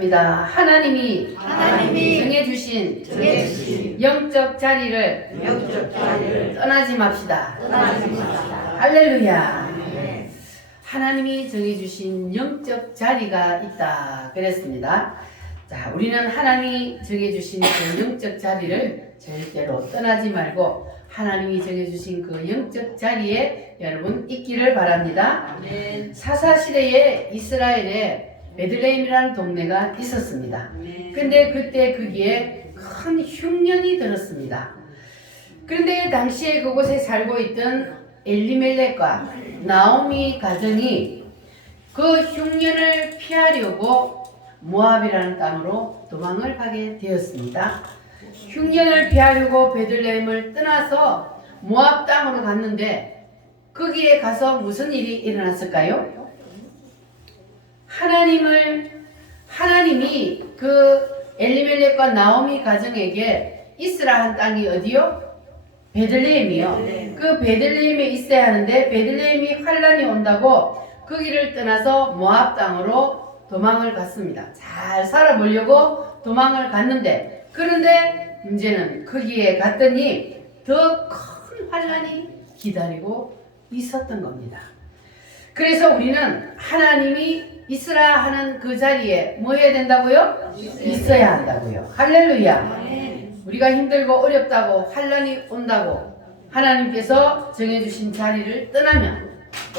말씀입니다. 하나님이 정해주신 영적 자리를 떠나지 맙시다. 할렐루야. 하나님이 정해주신 영적 자리가 있다 그랬습니다. 자, 우리는 하나님이 정해주신 그 영적 자리를 절대로 떠나지 말고 하나님이 정해주신 그 영적 자리에 여러분 있기를 바랍니다. 사사시대에 이스라엘에 베들레헴이라는 동네가 있었습니다. 근데 그때 거기에 큰 흉년이 들었습니다. 그런데 당시에 그곳에 살고 있던 엘리멜렉과 나오미 가정이 그 흉년을 피하려고 모압이라는 땅으로 도망을 가게 되었습니다. 흉년을 피하려고 베들레헴을 떠나서 모압 땅으로 갔는데 거기에 가서 무슨 일이 일어났을까요? 하나님이 그 엘리멜렉과 나오미 가정에게 있으라 한 땅이 어디요? 베들레헴이요. 그 베들레헴에 있어야 하는데 베들레헴이 환란이 온다고 거기를 떠나서 모압 땅으로 도망을 갔습니다. 잘 살아보려고 도망을 갔는데 그런데 문제는 거기에 갔더니 더 큰 환란이 기다리고 있었던 겁니다. 그래서 우리는 하나님이 있으라 하는 그 자리에 뭐 해야 된다고요? 있어야 한다고요. 할렐루야. 우리가 힘들고 어렵다고 환란이 온다고 하나님께서 정해주신 자리를 떠나면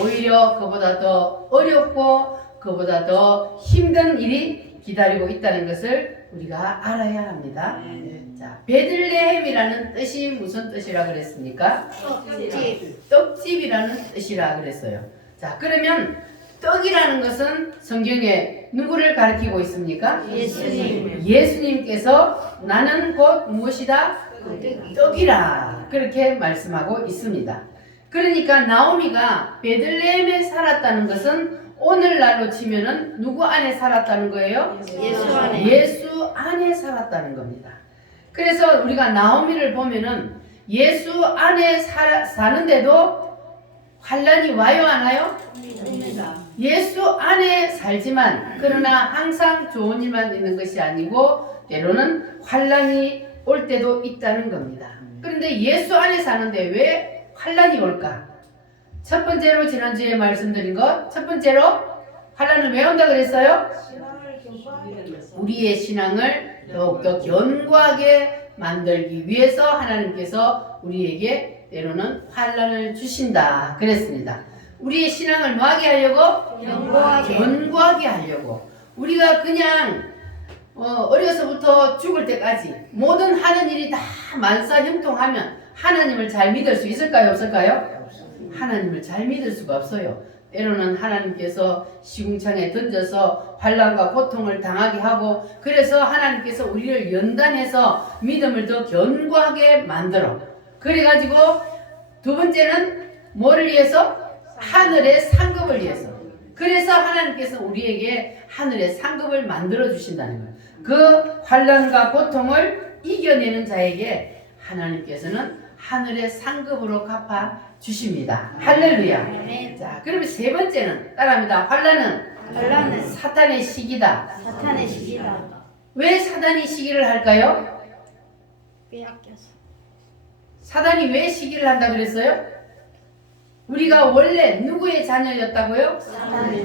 오히려 그보다 더 어렵고 그보다 더 힘든 일이 기다리고 있다는 것을 우리가 알아야 합니다. 자, 베들레헴이라는 뜻이 무슨 뜻이라 그랬습니까? 떡집이라는 뜻이라 그랬어요. 자, 그러면 떡이라는 것은 성경에 누구를 가리키고 있습니까? 예수님께서 나는 곧 무엇이다? 떡이라 그렇게 말씀하고 있습니다. 그러니까 나오미가 베들레헴에 살았다는 것은 오늘날로 치면은 누구 안에 살았다는 거예요? 예수 안에 살았다는 겁니다. 그래서 우리가 나오미를 보면은 예수 안에 사는데도 환란이 와요 안 와요? 예수 안에 살지만 그러나 항상 좋은 일만 있는 것이 아니고 때로는 환란이 올 때도 있다는 겁니다. 그런데 예수 안에 사는데 왜 환란이 올까? 첫 번째로 지난주에 말씀드린 것, 첫 번째로 환란은 왜 온다 그랬어요? 우리의 신앙을 더욱더 견고하게 만들기 위해서 하나님께서 우리에게 때로는 환란을 주신다 그랬습니다. 우리의 신앙을 뭐하게 하려고? 견고하게 하려고. 우리가 그냥 어려서부터 죽을 때까지 모든 하는 일이 다 만사형통하면 하나님을 잘 믿을 수 있을까요? 없을까요? 하나님을 잘 믿을 수가 없어요. 때로는 하나님께서 시궁창에 던져서 환난과 고통을 당하게 하고 그래서 하나님께서 우리를 연단해서 믿음을 더 견고하게 만들어. 그래가지고 두 번째는 뭐를 위해서? 하늘의 상급을 위해서. 그래서 하나님께서 우리에게 하늘의 상급을 만들어 주신다는 거예요. 그 환난과 고통을 이겨내는 자에게 하나님께서는 하늘의 상급으로 갚아 주십니다. 할렐루야. 자, 그러면 세 번째는 따라합니다. 환난은 사탄의 시기다. 왜 사단이 시기를 할까요? 빼앗겨서. 사단이 왜 시기를 한다 그랬어요? 우리가 원래 누구의 자녀였다고요?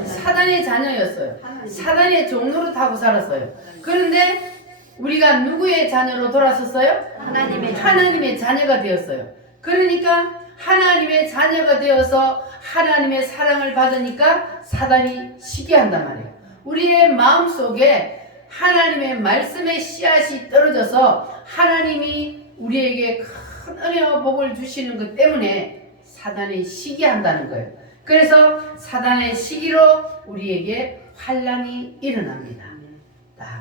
사단의 자녀였어요. 사단의 종로로 타고 살았어요. 그런데 우리가 누구의 자녀로 돌아섰어요? 하나님의 자녀가 되었어요. 그러니까 하나님의 자녀가 되어서 하나님의 사랑을 받으니까 사단이 시기한단 말이에요. 우리의 마음속에 하나님의 말씀의 씨앗이 떨어져서 하나님이 우리에게 큰 은혜와 복을 주시는 것 때문에 사단이 시기한다는 거예요. 그래서 사단의 시기로 우리에게 환란이 일어납니다.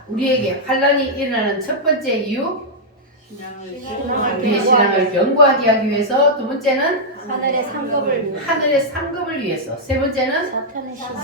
우리에게 환란이 일어나는 첫 번째 이유, 우리의 신앙을 견고하게 하기 위해서. 두 번째는 하늘의 상급을 위해서. 세 번째는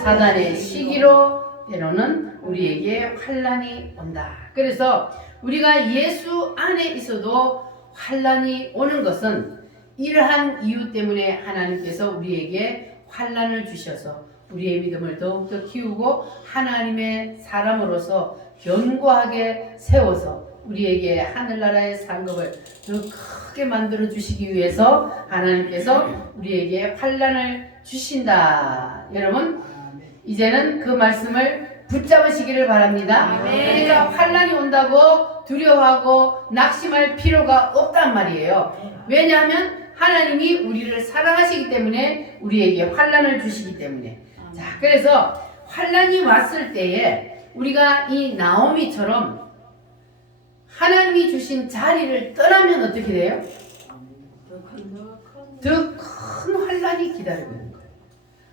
사단의 시기로 때로는 우리에게 환란이 온다. 그래서 우리가 예수 안에 있어도 환란이 오는 것은 이러한 이유 때문에 하나님께서 우리에게 환란을 주셔서 우리의 믿음을 더욱더 키우고 하나님의 사람으로서 견고하게 세워서 우리에게 하늘나라의 상급을 더 크게 만들어 주시기 위해서 하나님께서 우리에게 환난을 주신다. 여러분 이제는 그 말씀을 붙잡으시기를 바랍니다. 그러니까 환난이 온다고 두려워하고 낙심할 필요가 없단 말이에요. 왜냐하면 하나님이 우리를 사랑하시기 때문에 우리에게 환난을 주시기 때문에. 자, 그래서 환난이 왔을 때에 우리가 이 나오미처럼 하나님이 주신 자리를 떠나면 어떻게 돼요? 더 큰 환난이 기다리고 있는 거예요.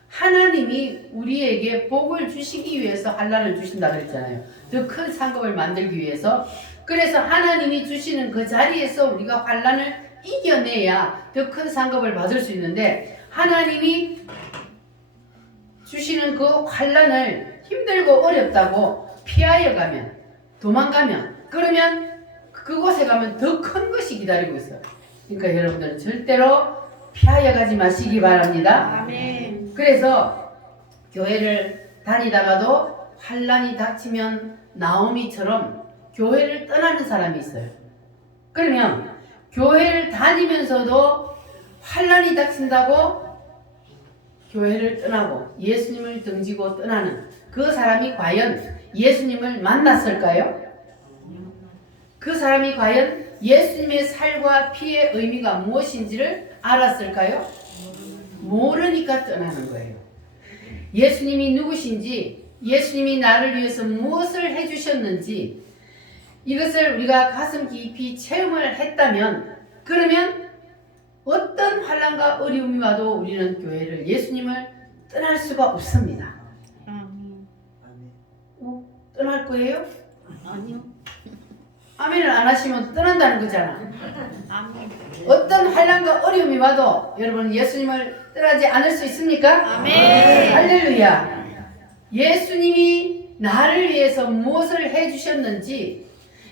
하나님이 우리에게 복을 주시기 위해서 환난을 주신다 그랬잖아요. 더 큰 상급을 만들기 위해서. 그래서 하나님이 주시는 그 자리에서 우리가 환난을 이겨내야 더 큰 상급을 받을 수 있는데 하나님이 주시는 그 환난을 힘들고 어렵다고 피하여 가면 도망가면 그러면 그곳에 가면 더 큰 것이 기다리고 있어요. 그러니까 여러분들은 절대로 피하여 가지 마시기 바랍니다. 아멘. 그래서 교회를 다니다가도 환난이 닥치면 나오미처럼 교회를 떠나는 사람이 있어요. 그러면 교회를 다니면서도 환난이 닥친다고 교회를 떠나고 예수님을 등지고 떠나는 그 사람이 과연 예수님을 만났을까요? 그 사람이 과연 예수님의 살과 피의 의미가 무엇인지를 알았을까요? 모르니까 떠나는 거예요. 예수님이 누구신지, 예수님이 나를 위해서 무엇을 해주셨는지 이것을 우리가 가슴 깊이 체험을 했다면 그러면 어떤 환난과 어려움이 와도 우리는 교회를 예수님을 떠날 수가 없습니다. 떠날 거예요? 아니요. 아멘을 안 하시면 떠난다는 거잖아. 아멘. 어떤 환난과 어려움이 와도 여러분 예수님을 떠나지 않을 수 있습니까? 아멘. 할렐루야. 예수님이 나를 위해서 무엇을 해주셨는지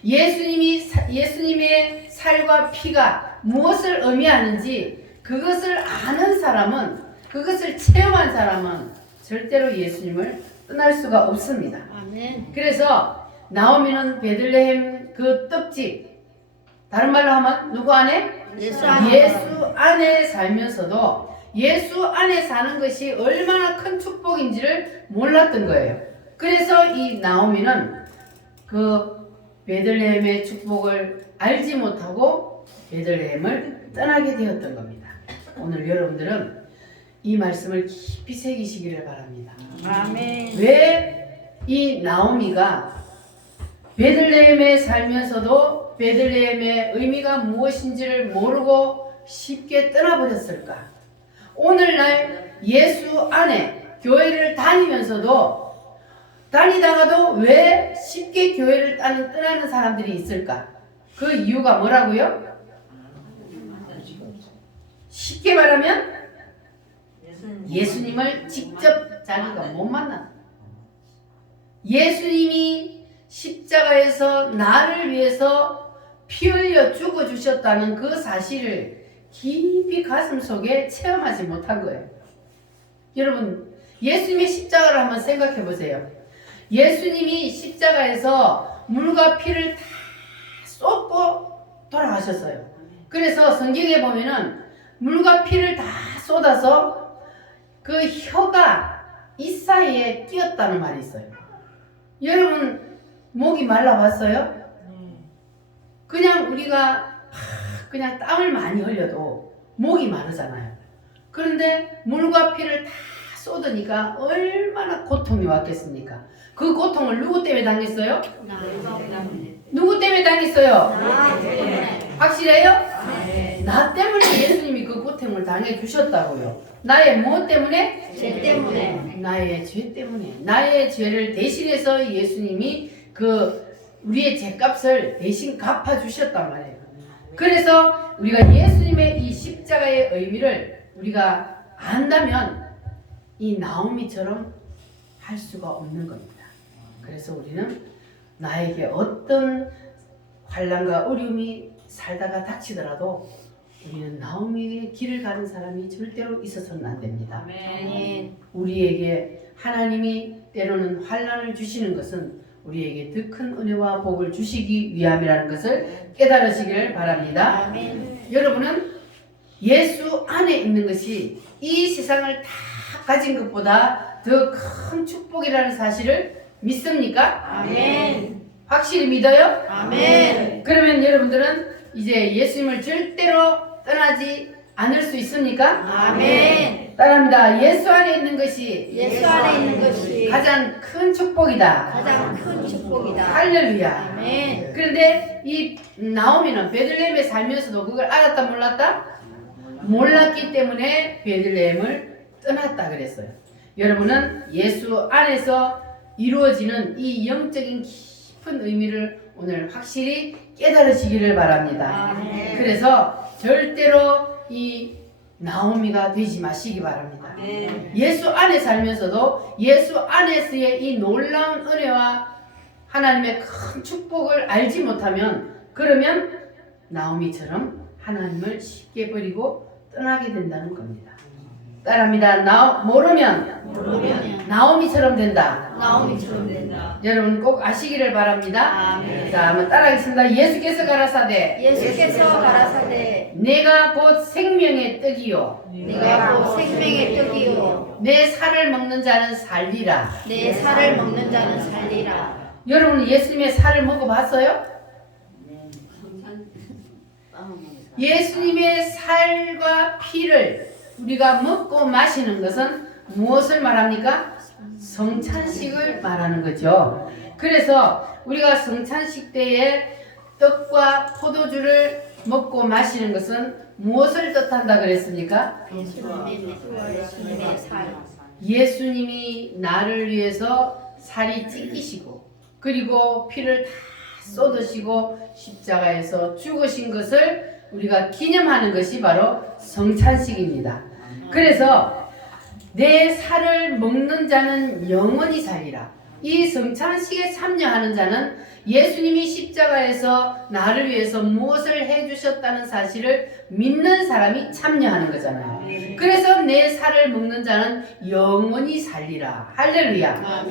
예수님의 살과 피가 무엇을 의미하는지 그것을 아는 사람은 그것을 체험한 사람은 절대로 예수님을 떠날 수가 없습니다. 아멘. 그래서 나오미는 베들레헴 그 떡집 다른 말로 하면 누구 안에? 예수 안에 살면서도 예수 안에 사는 것이 얼마나 큰 축복인지를 몰랐던 거예요. 그래서 이 나오미는 그 베들레헴의 축복을 알지 못하고 베들레헴을 떠나게 되었던 겁니다. 오늘 여러분들은 이 말씀을 깊이 새기시기를 바랍니다. 아멘. 왜 이 나오미가 베들레헴에 살면서도 베들레헴의 의미가 무엇인지를 모르고 쉽게 떠나버렸을까? 오늘날 예수 안에 교회를 다니면서도 다니다가도 왜 쉽게 교회를 떠나는 사람들이 있을까? 그 이유가 뭐라고요? 쉽게 말하면 예수님을 직접 자기가 못 만났다. 예수님이 십자가에서 나를 위해서 피 흘려 죽어주셨다는 그 사실을 깊이 가슴속에 체험하지 못한 거예요. 여러분 예수님의 십자가를 한번 생각해 보세요. 예수님이 십자가에서 물과 피를 다 쏟고 돌아가셨어요. 그래서 성경에 보면은 물과 피를 다 쏟아서 그 혀가 이 사이에 끼었다는 말이 있어요. 여러분 목이 말라봤어요? 그냥 우리가 그냥 땀을 많이 흘려도 목이 마르잖아요. 그런데 물과 피를 다 쏟으니까 얼마나 고통이 왔겠습니까? 그 고통을 누구 때문에 당했어요? 누구 때문에 당했어요? 확실해요? 나 때문에 예수님이 그 고통을 당해주셨다고요. 나의 무엇 때문에? 죄 때문에. 나의 죄 때문에. 나의 죄를 대신해서 예수님이 우리의 죄값을 대신 갚아주셨단 말이에요. 그래서 우리가 예수님의 이 십자가의 의미를 우리가 안다면 이 나오미처럼 할 수가 없는 겁니다. 그래서 우리는 나에게 어떤 환난과 어려움이 살다가 닥치더라도 우리는 나오미의 길을 가는 사람이 절대로 있어서는 안 됩니다. 아멘. 우리에게 하나님이 때로는 환난을 주시는 것은 우리에게 더 큰 은혜와 복을 주시기 위함이라는 것을 깨달으시기를 바랍니다. 아멘. 여러분은 예수 안에 있는 것이 이 세상을 다 가진 것보다 더 큰 축복이라는 사실을 믿습니까? 아멘. 확실히 믿어요? 아멘. 그러면 여러분들은 이제 예수님을 절대로 떠나지 않을 수 있습니까? 아멘. 따라합니다. 예수 안에 있는 것이 예수 안에 있는 것이 가장 큰 축복이다. 가장 큰 축복이다. 할렐루야. 아멘. 그런데 이 나오미는 베들레헴에 살면서도 그걸 알았다 몰랐다? 몰랐기 때문에 베들레헴을 떠났다 그랬어요. 여러분은 예수 안에서 이루어지는 이 영적인 깊은 의미를 오늘 확실히 깨달으시기를 바랍니다. 아멘. 그래서 절대로 이 나오미가 되지 마시기 바랍니다. 예수 안에 살면서도 예수 안에서의 이 놀라운 은혜와 하나님의 큰 축복을 알지 못하면 그러면 나오미처럼 하나님을 쉽게 버리고 떠나게 된다는 겁니다. 따라합니다. 모르면 나오미처럼 된다. 나오미처럼 된다. 여러분 꼭 아시기를 바랍니다. 아멘. 자, 한번 따라하겠습니다. 예수께서 가라사대 예수께서 가라사대 내가 곧 생명의 떡이요 내가 곧 생명의 떡이요 내 살을 먹는 자는 살리라. 내 살을 먹는 자는 살리라. 여러분 예수님의 살을 먹어봤어요? 예수님의 살과 피를 우리가 먹고 마시는 것은 무엇을 말합니까? 성찬식을 말하는 거죠. 그래서 우리가 성찬식 때에 떡과 포도주를 먹고 마시는 것은 무엇을 뜻한다 그랬습니까? 예수님의 살. 예수님이 나를 위해서 살이 찢기시고 그리고 피를 다 쏟으시고 십자가에서 죽으신 것을 우리가 기념하는 것이 바로 성찬식입니다. 그래서 내 살을 먹는 자는 영원히 살리라. 이 성찬식에 참여하는 자는 예수님이 십자가에서 나를 위해서 무엇을 해주셨다는 사실을 믿는 사람이 참여하는 거잖아요. 그래서 내 살을 먹는 자는 영원히 살리라. 할렐루야.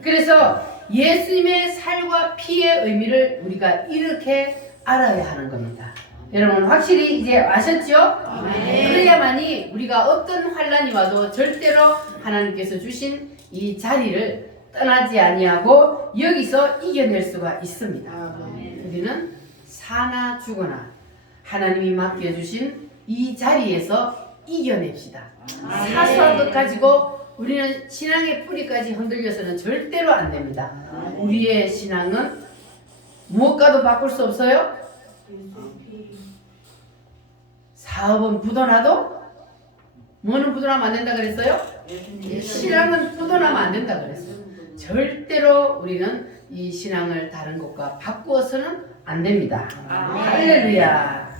그래서 예수님의 살과 피의 의미를 우리가 이렇게 알아야 하는 겁니다. 여러분 확실히 이제 아셨죠? 그래야만이 우리가 어떤 환란이 와도 절대로 하나님께서 주신 이 자리를 떠나지 아니하고 여기서 이겨낼 수가 있습니다. 우리는 사나 죽거나 하나님이 맡겨주신 이 자리에서 이겨냅시다. 사소한 것 가지고 우리는 신앙의 뿌리까지 흔들려서는 절대로 안 됩니다. 우리의 신앙은 무엇과도 바꿀 수 없어요? 사업은 부도나도 뭐는 부도나면 안 된다 그랬어요? 신앙은 부도나면 안 된다 그랬어요. 절대로 우리는 이 신앙을 다른 것과 바꾸어서는 안 됩니다. 할렐루야.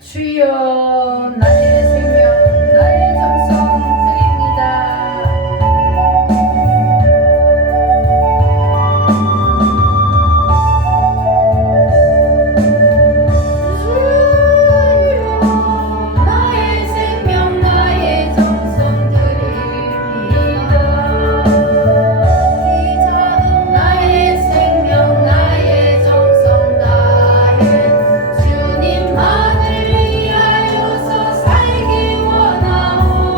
주여 나의 생명 나의 정성 드립니다. 나의 생명 나의 정성 드립니다. 나의 생명 나의 정성 다해 주님만을 위하여서 살기 원하오.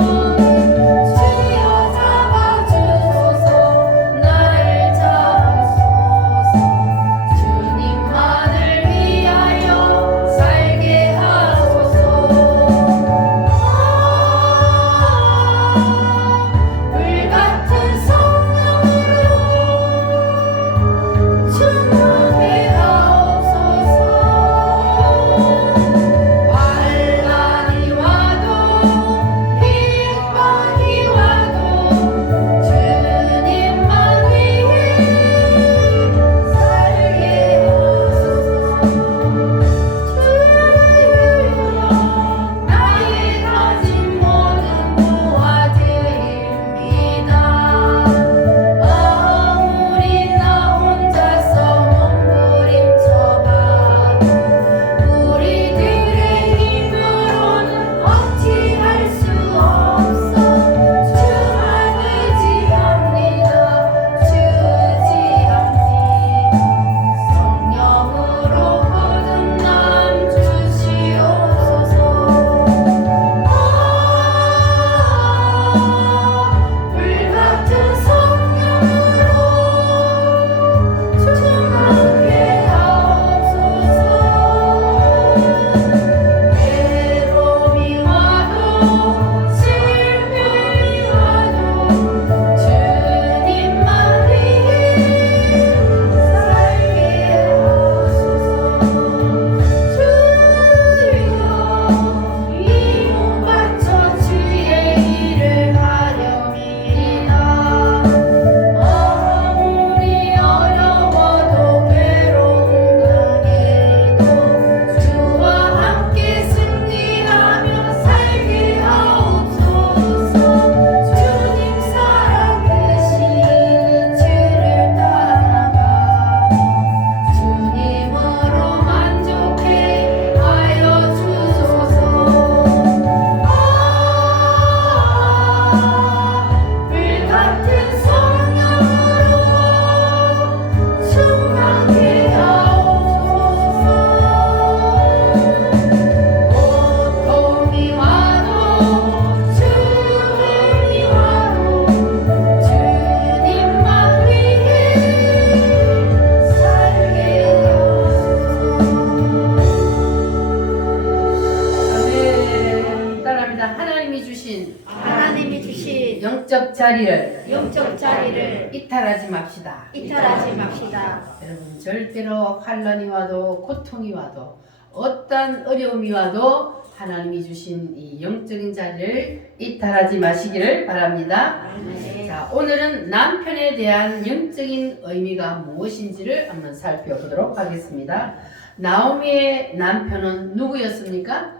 영적 자리를 이탈하지 맙시다. 이탈하지 맙시다. 여러분 절대로 환란이 와도 고통이 와도 어떤 어려움이 와도 하나님이 주신 이 영적인 자리를 이탈하지 마시기를 바랍니다. 아멘. 자, 오늘은 남편에 대한 영적인 의미가 무엇인지를 한번 살펴보도록 하겠습니다. 나오미의 남편은 누구였습니까?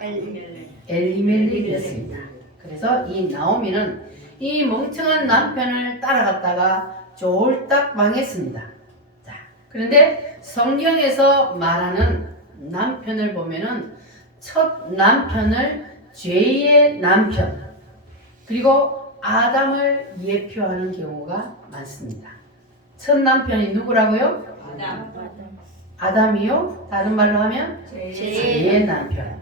엘리멜렉이었습니다. 그래서 이 나오미는 이 멍청한 남편을 따라갔다가 쫄딱 망했습니다. 자, 그런데 성경에서 말하는 남편을 보면은 첫 남편을 죄의 남편 그리고 아담을 예표하는 경우가 많습니다. 첫 남편이 누구라고요? 아담이요? 다른 말로 하면 죄의 남편.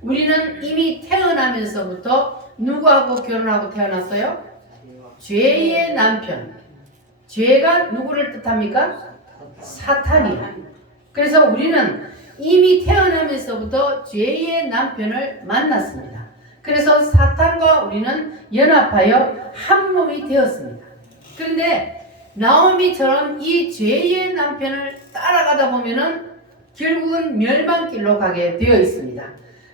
우리는 이미 태어나면서부터 누구하고 결혼하고 태어났어요? 죄의 남편. 죄가 누구를 뜻합니까? 사탄이요. 그래서 우리는 이미 태어나면서부터 죄의 남편을 만났습니다. 그래서 사탄과 우리는 연합하여 한 몸이 되었습니다. 그런데 나오미처럼 이 죄의 남편을 따라가다 보면은 결국은 멸망길로 가게 되어 있습니다.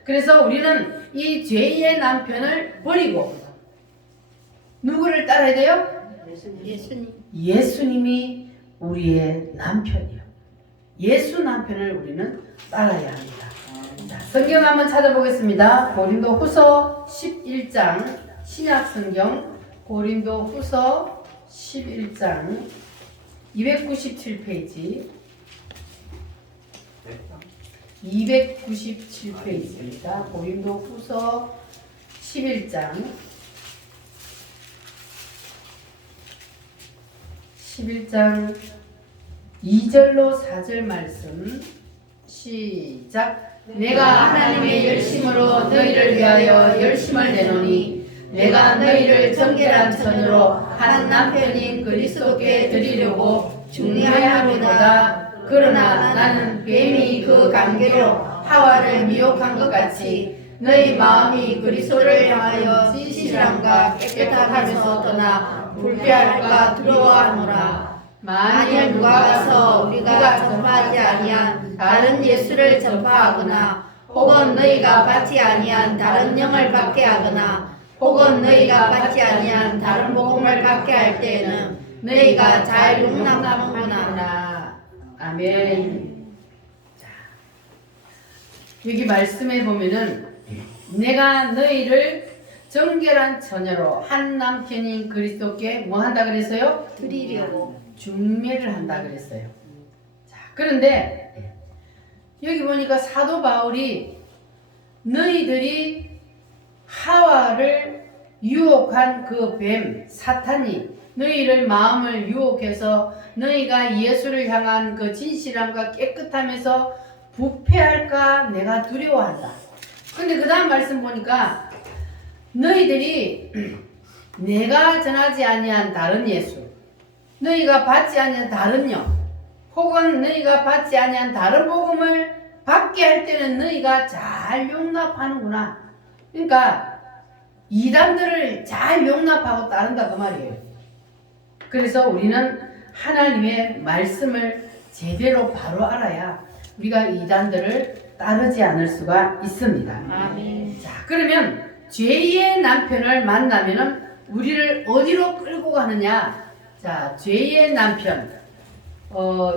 그래서 우리는 이 죄의 남편을 버리고 누구를 따라야 돼요? 예수님이 우리의 남편이요. 예수 남편을 우리는 따라야 합니다. 자, 성경 한번 찾아보겠습니다. 고린도 후서 11장 신약 성경 고린도 후서 11장 297페이지 297페이지입니다. 고린도 후서 11장 2절로 4절 말씀 시작. 내가 하나님의 열심으로 너희를 위하여 열심을 내노니 내가 너희를 정결한 천으로 한 남편인 그리스도께 드리려고 중리하노니로다. 그러나 나는 뱀이 그 관계로 하와를 미혹한 것 같이 너희 마음이 그리스도를 향하여 진실함과 깨끗함에서 떠나 불쾌할까 두려워하노라. 만일 누가 가서 우리가 전파하지 아니한 다른 예수를 전파하거나 혹은 너희가 받지 아니한 다른 영을 받게 하거나 혹은 너희가 받지 아니한 다른 복음을 받게 할 때에는 너희가 잘 용납하는구나. 아멘. 자, 여기 말씀에 보면은 내가 너희를 정결한 처녀로 한 남편인 그리스도께 뭐 한다 그랬어요? 드리려고 중매를 한다 그랬어요. 자, 그런데 여기 보니까 사도 바울이 너희들이 하와를 유혹한 그 뱀 사탄이 너희를 마음을 유혹해서 너희가 예수를 향한 그 진실함과 깨끗함에서 부패할까 내가 두려워한다. 근데 그 다음 말씀 보니까 너희들이 내가 전하지 아니한 다른 예수 너희가 받지 아니한 다른 영 혹은 너희가 받지 아니한 다른 복음을 받게 할 때는 너희가 잘 용납하는구나. 그러니까 이단들을 잘 용납하고 따른다 그 말이에요. 그래서 우리는 하나님의 말씀을 제대로 바로 알아야 우리가 이단들을 따르지 않을 수가 있습니다. 아멘. 자, 그러면 죄의 남편을 만나면은 우리를 어디로 끌고 가느냐? 자, 죄의 남편.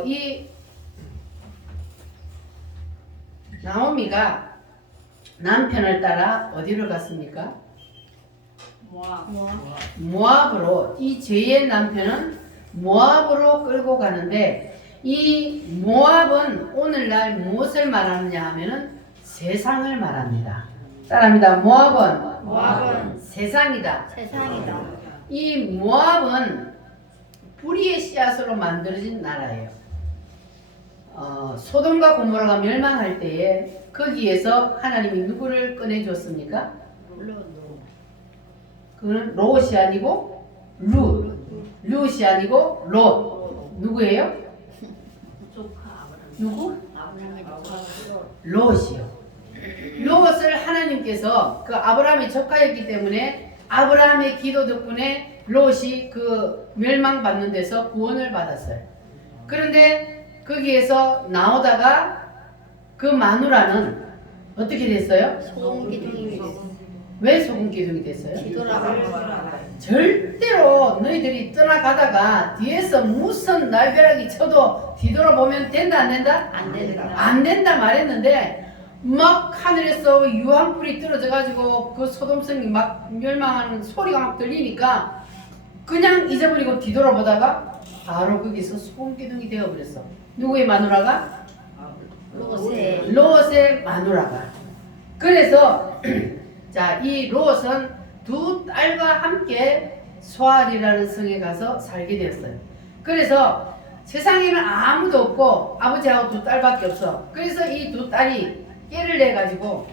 이 나오미가 남편을 따라 어디로 갔습니까? 모압으로. 이 죄의 남편은 모압으로 끌고 가는데 이 모압은 오늘날 무엇을 말하느냐 하면은 세상을 말합니다. 따라합니다. 모압은 세상이다. 세상이다. 이 모압은 불의의 씨앗으로 만들어진 나라예요. 소돔과 고모라가 멸망할 때에 거기에서 하나님이 누구를 꺼내줬습니까? 그는 롯이 아니고 룻이 아니고 롯. 누구예요? 누구? 롯이요. 롯을 하나님께서 그 아브라함의 조카였기 때문에 아브라함의 기도 덕분에 롯이 그 멸망받는 데서 구원을 받았어요. 그런데 거기에서 나오다가 그 마누라는 어떻게 됐어요? 소금 기둥이 왜 소금 기둥이 됐어요? 뒤돌아가고 절대로 너희들이 떠나가다가 뒤에서 무슨 날벼락이 쳐도 뒤돌아보면 된다 안 된다? 안 된다. 안 된다 말했는데 막 하늘에서 유황불이 떨어져 가지고 그 소돔성이 막 멸망하는 소리가 막 들리니까 그냥 잊어버리고 뒤돌아보다가 바로 거기서 소금기둥이 되어버렸어. 누구의 마누라가? 롯의 롯의 마누라가. 그래서 자, 이 롯은 두 딸과 함께 소알이라는 성에 가서 살게 되었어요. 그래서 세상에는 아무도 없고 아버지하고 두 딸밖에 없어. 그래서 이 두 딸이 깨를 내 가지고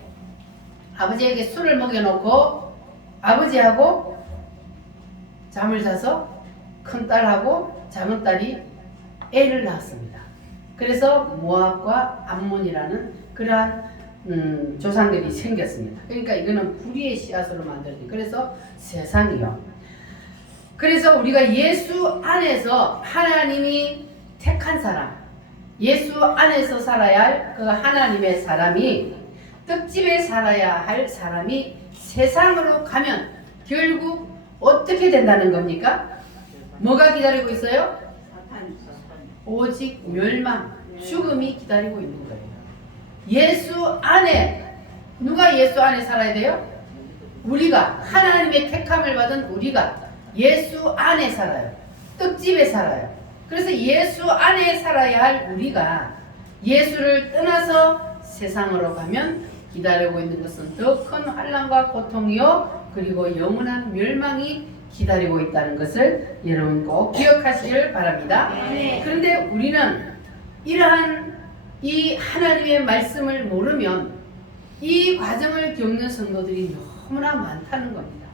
아버지에게 술을 먹여놓고 아버지하고 잠을 자서 큰 딸하고 작은 딸이 애를 낳았습니다. 그래서 모압과 암몬이라는 그러한 조상들이 생겼습니다. 그러니까 이거는 불의의 씨앗으로 만들어진. 그래서 세상이요. 그래서 우리가 예수 안에서 하나님이 택한 사람, 예수 안에서 살아야 할 그 하나님의 사람이, 떡집에 살아야 할 사람이 세상으로 가면 결국 어떻게 된다는 겁니까? 뭐가 기다리고 있어요? 오직 멸망, 죽음이 기다리고 있는 거예요. 예수 안에, 누가 예수 안에 살아야 돼요? 우리가, 하나님의 택함을 받은 우리가 예수 안에 살아요. 떡집에 살아요. 그래서 예수 안에 살아야 할 우리가 예수를 떠나서 세상으로 가면 기다리고 있는 것은 더 큰 환난과 고통이요, 그리고 영원한 멸망이 기다리고 있다는 것을 여러분 꼭 기억하시길 바랍니다. 네. 그런데 우리는 이러한 이 하나님의 말씀을 모르면 이 과정을 겪는 성도들이 너무나 많다는 겁니다.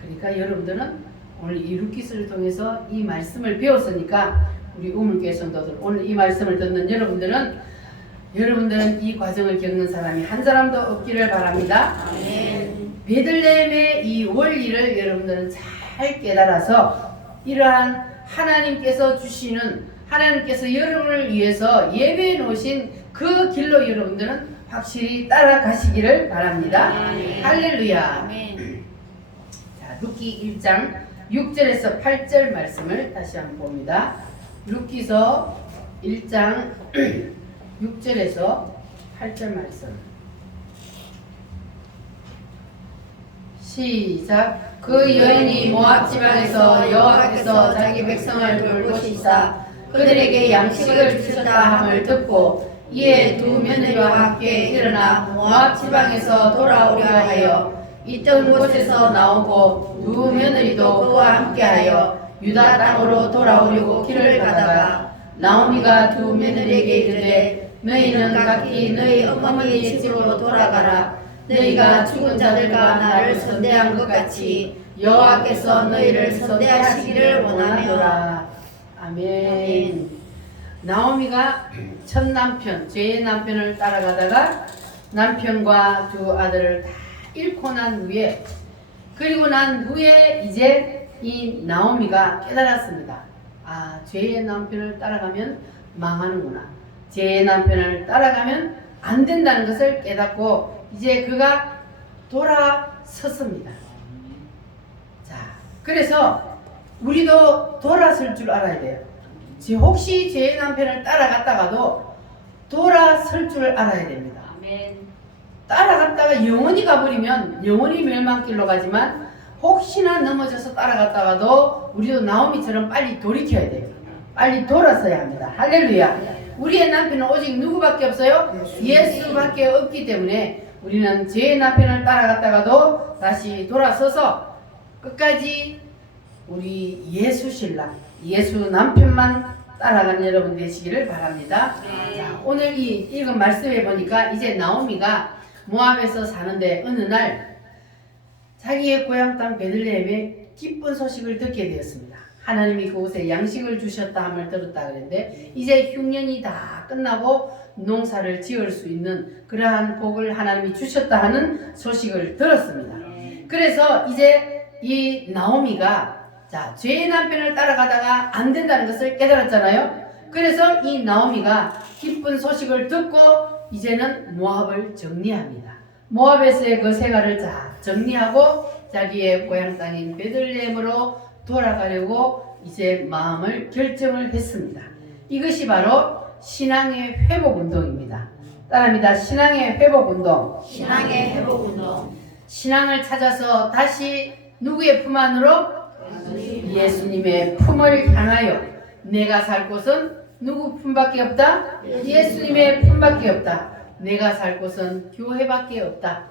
그러니까 여러분들은 오늘 이 루키스를 통해서 이 말씀을 배웠으니까 우리 우물교회 성도들, 오늘 이 말씀을 듣는 여러분들은 이 과정을 겪는 사람이 한 사람도 없기를 바랍니다. 베들레헴의 이 원리를 여러분들은 잘 깨달아서 이러한 하나님께서 주시는, 하나님께서 여러분을 위해서 예배해 놓으신 그 길로 여러분들은 확실히 따라가시기를 바랍니다. 할렐루야. 아멘. 자, 루키 1장 6절에서 8절 말씀을 다시 한번 봅니다. 루키서 1장 6절에서 8절 말씀. 시작. 그 여인이 모압 지방에서 여호와께서 자기 백성을 돌보시사 그들에게 양식을 주셨다 함을 듣고 이에 두 며느리와 함께 일어나 모압 지방에서 돌아오려 하여 있던 곳에서 나오고 두 며느리도 그와 함께하여 유다 땅으로 돌아오려고 길을 가다가 나오미가 두 며느리에게 이르되 너희는 각기 너희 어머니의 집으로 돌아가라. 너희가 죽은 자들과 나를 선대한 것 같이 여호와께서 너희를 선대하시기를 원하노라. 아멘. 나오미가 첫 남편, 죄의 남편을 따라가다가 남편과 두 아들을 다 잃고 난 후에, 그리고 난 후에 이제 이 나오미가 깨달았습니다. 아, 죄의 남편을 따라가면 망하는구나. 죄의 남편을 따라가면 안 된다는 것을 깨닫고 이제 그가 돌아섰습니다. 자, 그래서 우리도 돌아설 줄 알아야 돼요. 혹시 죄의 남편을 따라갔다가도 돌아설 줄 알아야 됩니다. 아멘. 따라갔다가 영원히 가버리면 영원히 멸망길로 가지만 혹시나 넘어져서 따라갔다가도 우리도 나오미처럼 빨리 돌이켜야 돼요. 빨리 돌아서야 합니다. 할렐루야. 우리의 남편은 오직 누구밖에 없어요? 예수밖에 없기 때문에 우리는 죄의 남편을 따라갔다가도 다시 돌아서서 끝까지 우리 예수 신랑, 예수 남편만 따라가는 여러분 되시기를 바랍니다. 자, 오늘 이 읽은 말씀에 보니까 이제 나오미가 모압에서 사는데 어느 날 자기의 고향 땅 베들레헴에 기쁜 소식을 듣게 되었습니다. 하나님이 그곳에 양식을 주셨다 함을 들었다 그랬는데 이제 흉년이 다 끝나고 농사를 지을 수 있는 그러한 복을 하나님이 주셨다 하는 소식을 들었습니다. 그래서 이제 이 나오미가 자, 죄의 남편을 따라가다가 안 된다는 것을 깨달았잖아요. 그래서 이 나오미가 기쁜 소식을 듣고 이제는 모압을 정리합니다. 모압에서의 그 생활을 다 정리하고 자기의 고향 땅인 베들레헴으로 돌아가려고 이제 마음을 결정을 했습니다. 이것이 바로 신앙의 회복 운동입니다. 따라합니다. 신앙의 회복 운동. 신앙의 회복 운동. 신앙을 찾아서 다시 누구의 품 안으로? 예수님의 품을 향하여. 내가 살 곳은 누구 품밖에 없다? 예수님의 품밖에 없다. 내가 살 곳은 교회밖에 없다.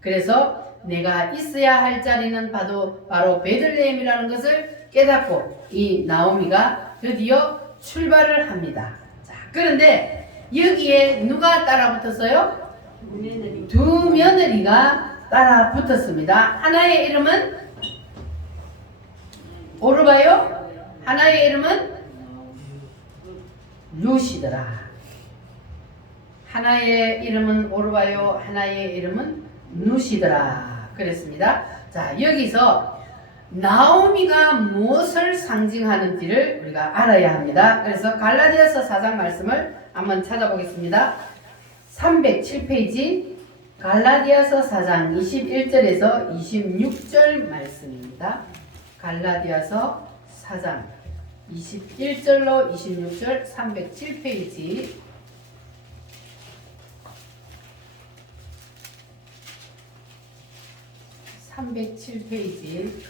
그래서 내가 있어야 할 자리는 바로 베들레헴이라는 것을 깨닫고 이 나오미가 드디어 출발을 합니다. 자, 그런데 여기에 누가 따라 붙었어요? 두 며느리가 따라 붙었습니다. 하나의 이름은 오르바요. 하나의 이름은 룻이더라. 하나의 이름은 오르바요. 하나의 이름은 룻이더라. 그랬습니다. 자, 여기서 나오미가 무엇을 상징하는지를 우리가 알아야 합니다. 그래서 갈라디아서 4장 말씀을 한번 찾아보겠습니다. 307페이지 갈라디아서 4장 21절에서 26절 말씀입니다. 갈라디아서 4장 21절로 26절 307페이지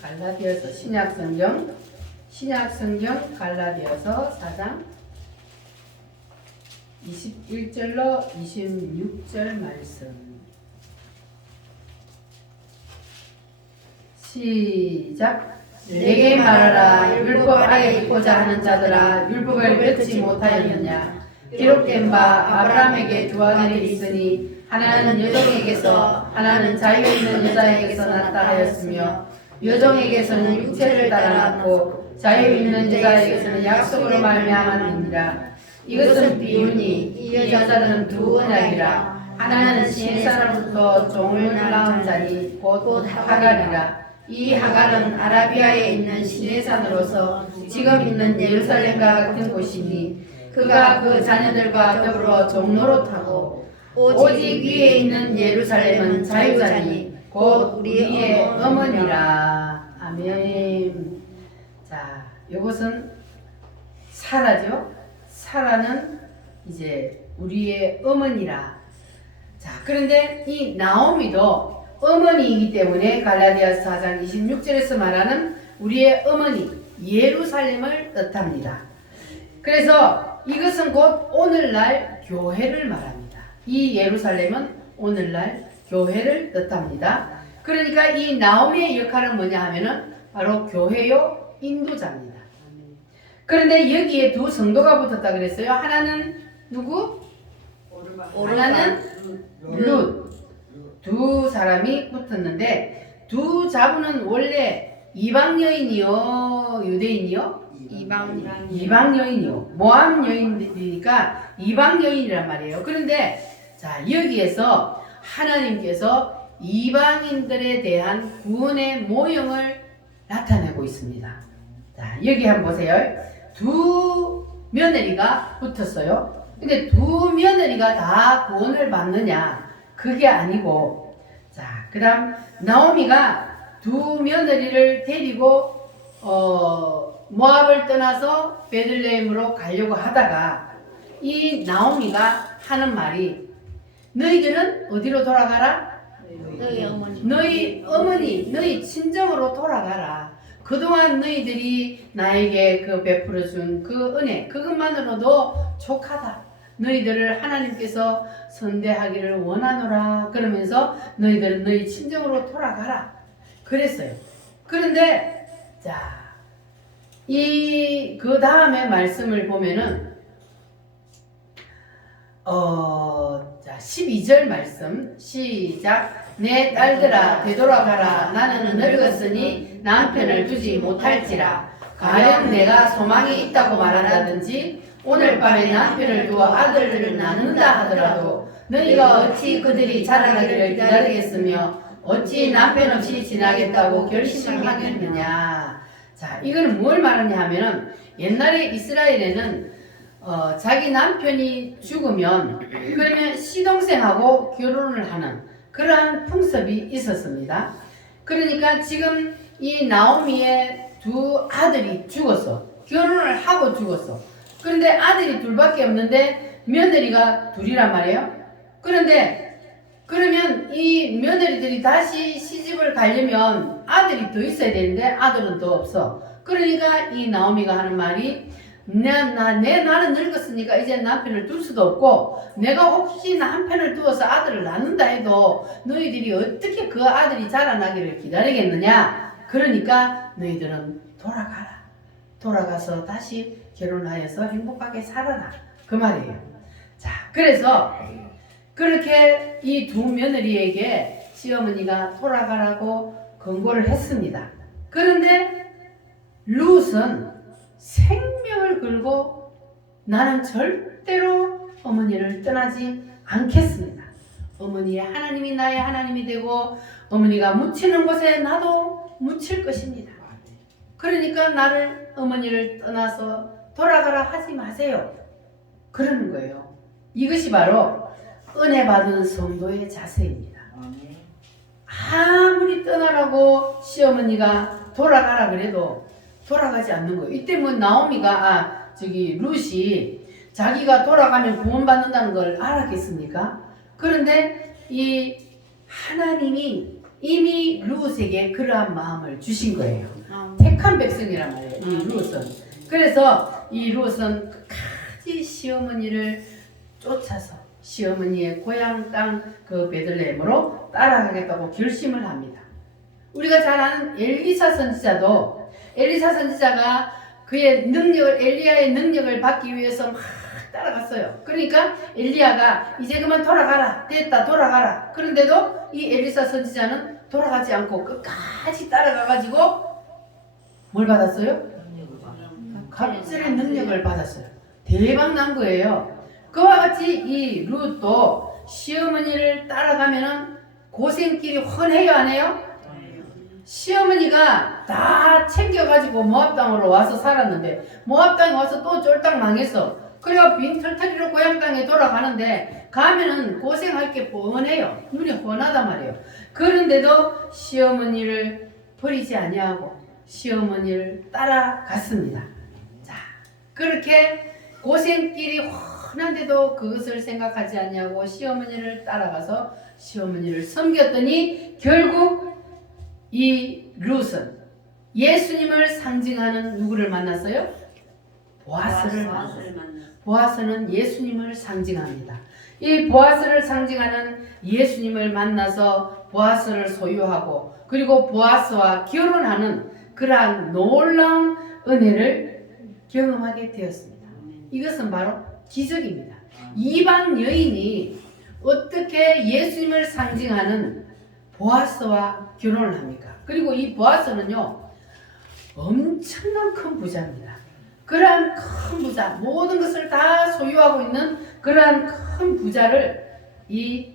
갈라디아서 신약성경 갈라디아서 4장 21절로 26절 말씀 시작. 내게 말하라. 율법 아래 있고자 하는 자들아, 율법을 맺지 못하였느냐? 기록된 바 아브라함에게 두 아들이 있으니 하나는 여종에게서 하나는 자유 있는 여자에게서 낳았다 하였으며 여종에게서는 육체를 따라 낳고 자유 있는 여자에게서는 약속으로 말미암았느니라. 이것은 비유니 이 여자들은 두 언약이라. 하나는 신사로부터 종을 낳은 자니 곧 하갈이라. 이 하갈은 아라비아에 있는 시내산으로서 지금 있는 예루살렘과 같은 곳이니 그가 그 자녀들과 더불어 종노릇하고 오직 위에 있는 예루살렘은 자유자니 곧 우리의 어머니라. 아멘. 자, 이것은 사라죠. 사라는 이제 우리의 어머니라. 자, 그런데 이 나오미도 어머니이기 때문에 갈라디아서 4장 26절에서 말하는 우리의 어머니 예루살렘을 뜻합니다. 그래서 이것은 곧 오늘날 교회를 말합니다. 이 예루살렘은 오늘날 교회를 뜻합니다. 그러니까 이 나오미의 역할은 뭐냐 하면은 바로 교회요 인도자입니다. 그런데 여기에 두 성도가 붙었다 그랬어요. 하나는 누구? 하나는 룻. 두 사람이 붙었는데 두 자분은 원래 이방 여인이요 유대인이요? 이방 여인이요. 모압 여인들이니까 이방 여인이란 말이에요. 그런데 자, 여기에서 하나님께서 이방인들에 대한 구원의 모형을 나타내고 있습니다. 자, 여기 한번 보세요. 두 며느리가 붙었어요. 근데 두 며느리가 다 구원을 받느냐? 그게 아니고, 자, 그 다음 나오미가 두 며느리를 데리고 모압을 떠나서 베들레헴으로 가려고 하다가 이 나오미가 하는 말이 너희들은 어디로 돌아가라? 너희 어머니, 너희 친정으로 돌아가라. 그동안 너희들이 나에게 그 베풀어준 그 은혜, 그것만으로도 족하다. 너희들을 하나님께서 선대하기를 원하노라. 그러면서 너희들은 너희 친정으로 돌아가라. 그랬어요. 그런데 자, 그 다음에 말씀을 보면은 자, 12절 말씀 시작. 내 딸들아 되돌아가라. 나는 늙었으니 남편을 두지 못할지라. 가령 내가 소망이 있다고 말한다든지 오늘 밤에 남편을 두어 아들들을 낳는다 하더라도 너희가 어찌 그들이 자라나기를 기다리겠으며 어찌 남편 없이 지나겠다고 결심하겠느냐. 자, 이거는 뭘 말하냐 하면은 옛날에 이스라엘에는 자기 남편이 죽으면 그러면 시동생하고 결혼을 하는 그러한 풍습이 있었습니다. 그러니까 지금 이 나오미의 두 아들이 죽었어. 결혼을 하고 죽었어. 그런데 아들이 둘밖에 없는데 며느리가 둘이란 말이에요. 그런데 그러면 이 며느리들이 다시 시집을 가려면 아들이 더 있어야 되는데 아들은 더 없어. 그러니까 이 나오미가 하는 말이 나는 늙었으니까 이제 남편을 둘 수도 없고 내가 혹시 남편을 두어서 아들을 낳는다 해도 너희들이 어떻게 그 아들이 자라나기를 기다리겠느냐. 그러니까 너희들은 돌아가라. 돌아가서 다시 결혼하여서 행복하게 살아라. 그 말이에요. 자, 그래서 그렇게 이 두 며느리에게 시어머니가 돌아가라고 권고를 했습니다. 그런데 룻은 생명을 걸고 나는 절대로 어머니를 떠나지 않겠습니다. 어머니의 하나님이 나의 하나님이 되고 어머니가 묻히는 곳에 나도 묻힐 것입니다. 그러니까 나를 어머니를 떠나서 돌아가라 하지 마세요. 그러는 거예요. 이것이 바로 은혜 받은 성도의 자세입니다. 아무리 떠나라고 시어머니가 돌아가라 그래도 돌아가지 않는 거예요. 이때 뭐 나오미가 룻이 자기가 돌아가면 구원받는다는 걸 알았겠습니까? 그런데 이 하나님이 이미 룻에게 그러한 마음을 주신 거예요. 택한 백성이란 말이에요. 이 룻은. 그래서 이 룻은 끝까지 시어머니를 쫓아서 시어머니의 고향 땅 그 베들레헴으로 따라가겠다고 결심을 합니다. 우리가 잘 아는 엘리사 선지자도 엘리사 선지자가 그의 능력을 엘리야의 능력을 받기 위해서 막 따라갔어요. 그러니까 엘리야가 이제 그만 돌아가라. 됐다 돌아가라. 그런데도 이 엘리사 선지자는 돌아가지 않고 끝까지 따라가가지고 뭘 받았어요? 갑절의 능력을 받았어요. 대박 난 거예요. 그와 같이 이 룻도 시어머니를 따라가면은 고생길이 훤해요, 안 해요? 시어머니가 다 챙겨가지고 모압 땅으로 와서 살았는데 모압 땅에 와서 또 쫄딱 망했어. 그래가 빈털터리로 고향 땅에 돌아가는데 가면은 고생할 게 뻔해요. 눈이 훤하단 말이에요. 그런데도 시어머니를 버리지 아니하고 시어머니를 따라갔습니다. 자, 그렇게 고생길이 훤한데도 그것을 생각하지 아니하고 시어머니를 따라가서 시어머니를 섬겼더니 결국 이 룻은 예수님을 상징하는 누구를 만났어요? 보아스를 만났어요. 보아스는 예수님을 상징합니다. 이 보아스를 상징하는 예수님을 만나서 보아스를 소유하고 그리고 보아스와 결혼하는 그러한 놀라운 은혜를 경험하게 되었습니다. 이것은 바로 기적입니다. 이방 여인이 어떻게 예수님을 상징하는 보아스와 결혼을 합니까? 그리고 이 보아스는요 엄청난 큰 부자입니다. 그러한 큰 부자, 모든 것을 다 소유하고 있는 그러한 큰 부자를 이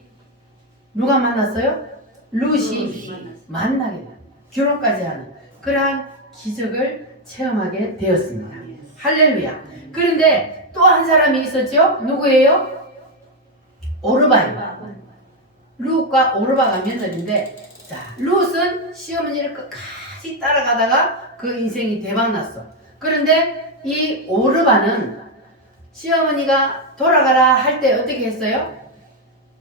누가 만났어요? 룻이 만나게 돼요. 결혼까지 하는 그러한 기적을 체험하게 되었습니다. 할렐루야. 그런데 또 한 사람이 있었죠? 누구예요? 오르바예요. 룻과 오르바가 며느리인데, 자, 룻은 시어머니를 끝까지 따라가다가 그 인생이 대박났어. 그런데 이 오르바는 시어머니가 돌아가라 할 때 어떻게 했어요?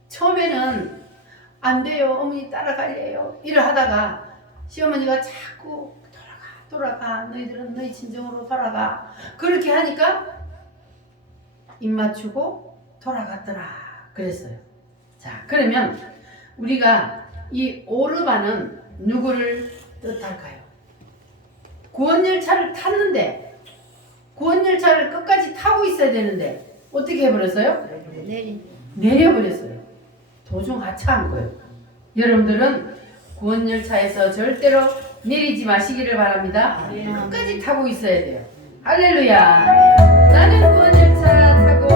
처음에는 안 돼요, 어머니 따라가래요 이래 하다가 시어머니가 자꾸 돌아가 너희들은 너희 친정으로 돌아가 그렇게 하니까 입 맞추고 돌아갔더라 그랬어요. 자, 그러면 우리가 이 오르바는 누구를 뜻할까요? 구원열차를 탔는데 구원열차를 끝까지 타고 있어야 되는데 어떻게 해버렸어요? 내려버렸어요. 도중 하차한 거예요. 여러분들은 구원열차에서 절대로 내리지 마시기를 바랍니다. 끝까지 타고 있어야 돼요. 할렐루야. 나는 구원열차 타고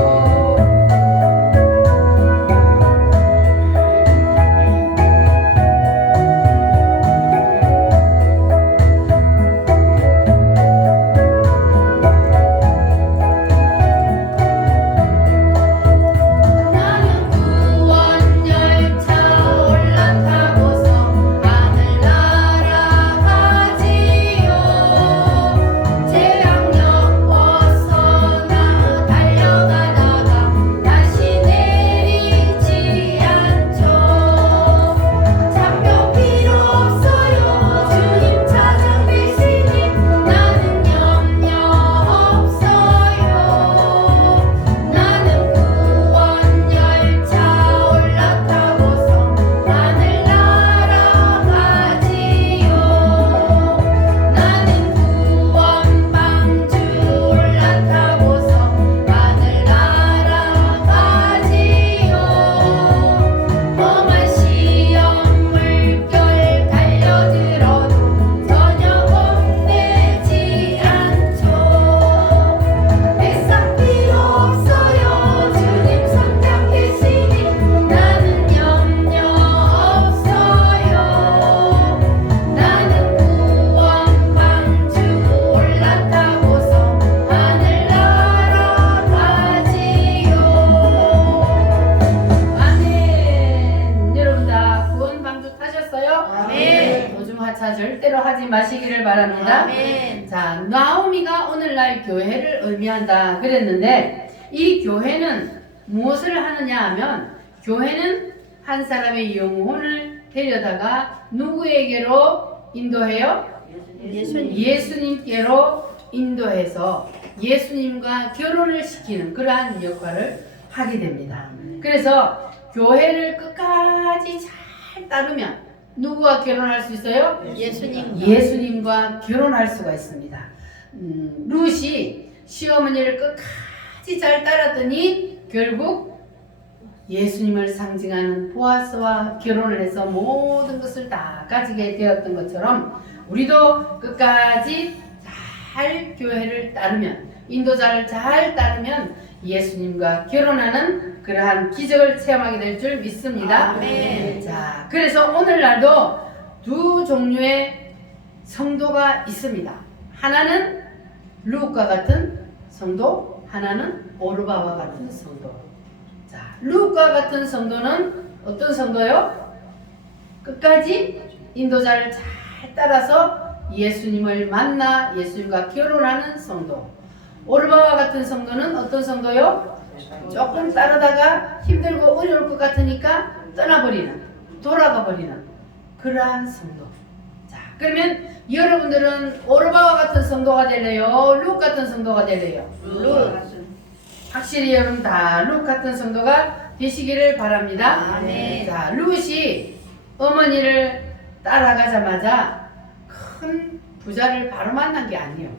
마시기를 바랍니다. 아멘. 자, 나오미가 오늘날 교회를 의미한다 그랬는데 이 교회는 무엇을 하느냐 하면 교회는 한 사람의 영혼을 데려다가 누구에게로 인도해요? 예수님께로 인도해서 예수님과 결혼을 시키는 그러한 역할을 하게 됩니다. 그래서 교회를 끝까지 잘 따르면 누구와 결혼할 수 있어요? 예수님과 결혼할 수가 있습니다. 룻이 시어머니를 끝까지 잘 따랐더니 결국 예수님을 상징하는 보아스와 결혼을 해서 모든 것을 다 가지게 되었던 것처럼 우리도 끝까지 잘 교회를 따르면 인도자를 잘 따르면 예수님과 결혼하는 그러한 기적을 체험하게 될 줄 믿습니다. 아멘. 자, 그래서 오늘날도 두 종류의 성도가 있습니다. 하나는 룻과 같은 성도, 하나는 오르바와 같은 성도. 자, 룻과 같은 성도는 어떤 성도요? 끝까지 인도자를 잘 따라서 예수님을 만나 예수님과 결혼하는 성도. 오르바와 같은 성도는 어떤 성도요? 조금 따르다가 힘들고 어려울 것 같으니까 떠나버리는, 돌아가 버리는 그러한 성도. 자, 그러면 여러분들은 오르바와 같은 성도가 될래요? 룻 같은 성도가 될래요? 확실히 여러분 다 룻 같은 성도가 되시기를 바랍니다. 아멘. 자, 룻이 어머니를 따라가자마자 큰 부자를 바로 만난 게 아니에요.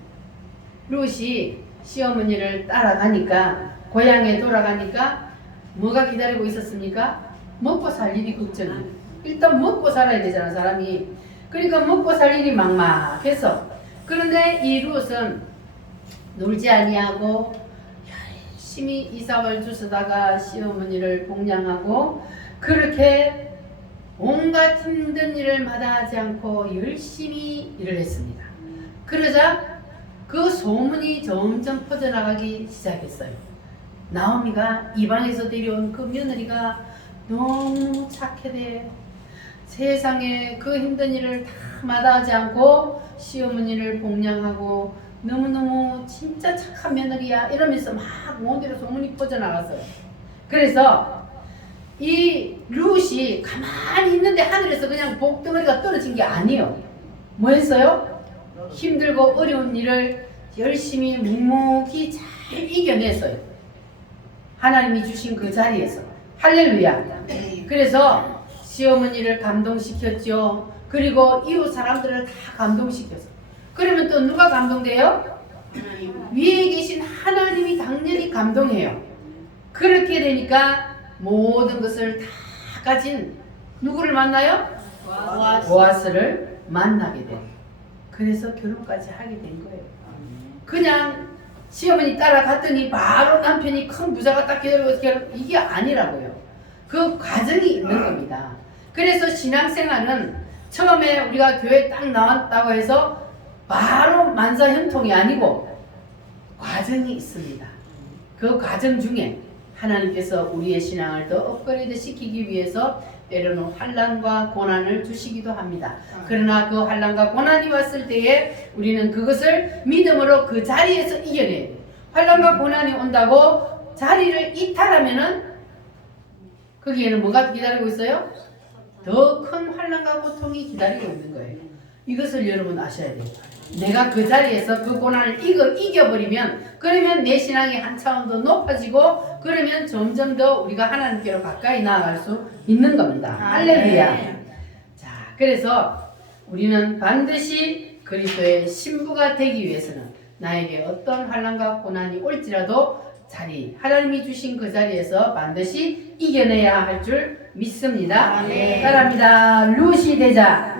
룻이 시어머니를 따라가니까 고향에 돌아가니까 뭐가 기다리고 있었습니까? 먹고 살 일이 걱정이. 일단 먹고 살아야 되잖아 사람이. 그러니까 먹고 살 일이 막막해서. 그런데 이 룻은 놀지 아니하고 열심히 이삭을 주스다가 시어머니를 봉양하고 그렇게 온갖 힘든 일을 마다하지 않고 열심히 일을 했습니다. 그러자 그 소문이 점점 퍼져나가기 시작했어요. 나오미가 이방에서 데려온 그 며느리가 너무 착해. 세상에 그 힘든 일을 다 마다하지 않고 시어머니를 봉양하고 너무너무 진짜 착한 며느리야 이러면서 막 온 데로 소문이 퍼져나갔어요. 그래서 이 룻이 가만히 있는데 하늘에서 그냥 복덩어리가 떨어진 게 아니에요. 뭐 했어요? 힘들고 어려운 일을 열심히 묵묵히 잘 이겨냈어요. 하나님이 주신 그 자리에서. 할렐루야. 그래서 시어머니를 감동시켰죠. 그리고 이웃 사람들을 다 감동시켰어. 그러면 또 누가 감동돼요? 위에 계신 하나님이 당연히 감동해요. 그렇게 되니까 모든 것을 다 가진 누구를 만나요? 보아스를 만나게 돼요. 그래서 결혼까지 하게 된 거예요. 그냥 시어머니 따라갔더니 바로 남편이 큰 부자가 딱 기다리고 결혼, 이게 아니라고요. 그 과정이 있는 겁니다. 그래서 신앙생활은 처음에 우리가 교회 딱 나왔다고 해서 바로 만사형통이 아니고 과정이 있습니다. 그 과정 중에 하나님께서 우리의 신앙을 더 업그레이드 시키기 위해서 때로는 환난과 고난을 주시기도 합니다. 그러나 그 환난과 고난이 왔을 때에 우리는 그것을 믿음으로 그 자리에서 이겨내야 돼요. 환난과 고난이 온다고 자리를 이탈하면은 거기에는 뭐가 기다리고 있어요? 더 큰 환난과 고통이 기다리고 있는 거예요. 이것을 여러분 아셔야 돼요. 내가 그 자리에서 그 고난을 이겨버리면 그러면 내 신앙이 한 차원 더 높아지고 그러면 점점 더 우리가 하나님께로 가까이 나아갈 수 있는 겁니다. 할렐루야. 자, 그래서 우리는 반드시 그리스도의 신부가 되기 위해서는 나에게 어떤 환난과 고난이 올지라도 하나님이 주신 그 자리에서 반드시 이겨내야 할 줄 믿습니다. 아멘. 따라합니다. 룻이 되자.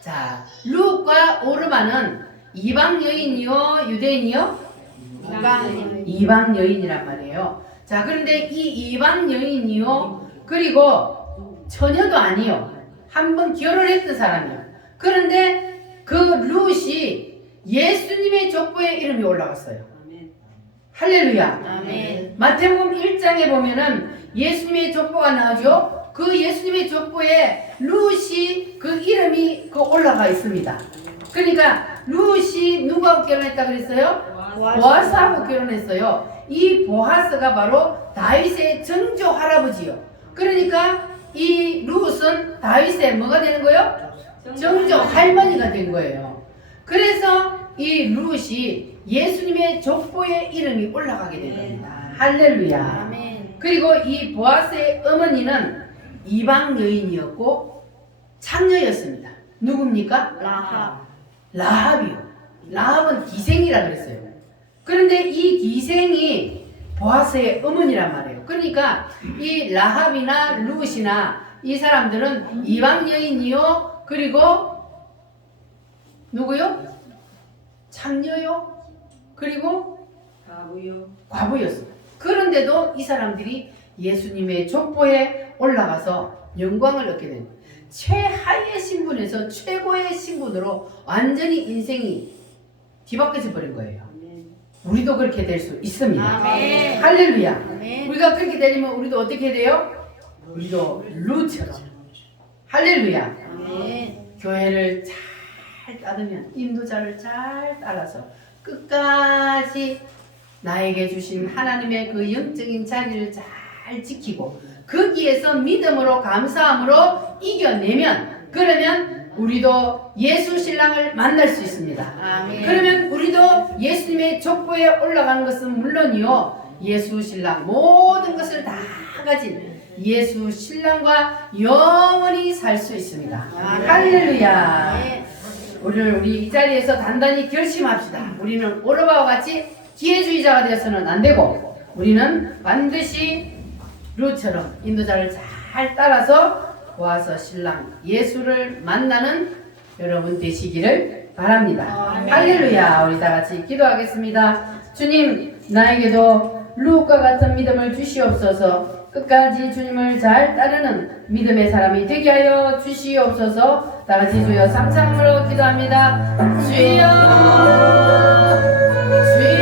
자, 룻과 오르바는 이방 여인이요, 유대인이요? 이방 여인이란 말이에요. 자, 그런데 이 이방 여인이요, 그리고 처녀도 아니요. 한번 결혼했던 사람이요. 그런데 그 룻이 예수님의 족보에 이름이 올라갔어요. 할렐루야. 아멘. 마태복음 1장에 보면은 예수님의 족보가 나오죠. 그 예수님의 족보에 룻이 그 이름이 그 올라가 있습니다. 그러니까 룻이 누구하고 결혼했다 그랬어요? 보아스하고 결혼했어요. 이 보아스가 바로 다윗의 정조 할아버지요. 그러니까 이 룻은 다윗의 뭐가 되는 거예요? 정조 할머니가 된 거예요. 그래서 이 룻이 예수님의 족보에 이름이 올라가게 된 겁니다. 할렐루야. 아멘. 그리고 이 보아스의 어머니는 이방 여인이었고 창녀였습니다. 누굽니까? 라합. 라합이요. 라합은 기생이라 그랬어요. 그런데 이 기생이 보아스의 어머니란 말이에요. 그러니까 이 라합이나 룻이나 이 사람들은 이방 여인이요. 그리고 누구요? 창녀요. 그리고 과부였어요. 그런데도 이 사람들이 예수님의 족보에 올라가서 영광을 얻게 된 거예요. 최하의 신분에서 최고의 신분으로 완전히 인생이 뒤바뀌어 버린 거예요. 우리도 그렇게 될 수 있습니다. 아멘. 할렐루야. 아멘. 우리가 그렇게 되면 우리도 어떻게 돼요? 우리도 룻처럼. 할렐루야. 아멘. 교회를 잘 따르면 인도자를 잘 따라서 끝까지 나에게 주신 하나님의 그 영적인 자리를 잘 지키고 거기에서 믿음으로 감사함으로 이겨내면 그러면 우리도 예수 신랑을 만날 수 있습니다. 아멘. 그러면 우리도 예수님의 족보에 올라가는 것은 물론이요 예수 신랑 모든 것을 다 가진 예수 신랑과 영원히 살 수 있습니다. 아멘. 할렐루야. 아멘. 우리 이 자리에서 단단히 결심합시다. 우리는 오르바와 같이 기회주의자가 되어서는 안 되고 우리는 반드시 룻처럼 인도자를 잘 따라서 와서 신랑 예수를 만나는 여러분 되시기를 바랍니다. 아멘. 할렐루야. 우리 다 같이 기도하겠습니다. 주님, 나에게도 룻과 같은 믿음을 주시옵소서. 끝까지 주님을 잘 따르는 믿음의 사람이 되게 하여 주시옵소서. 다 같이 주여 삼창으로 기도합니다. 주여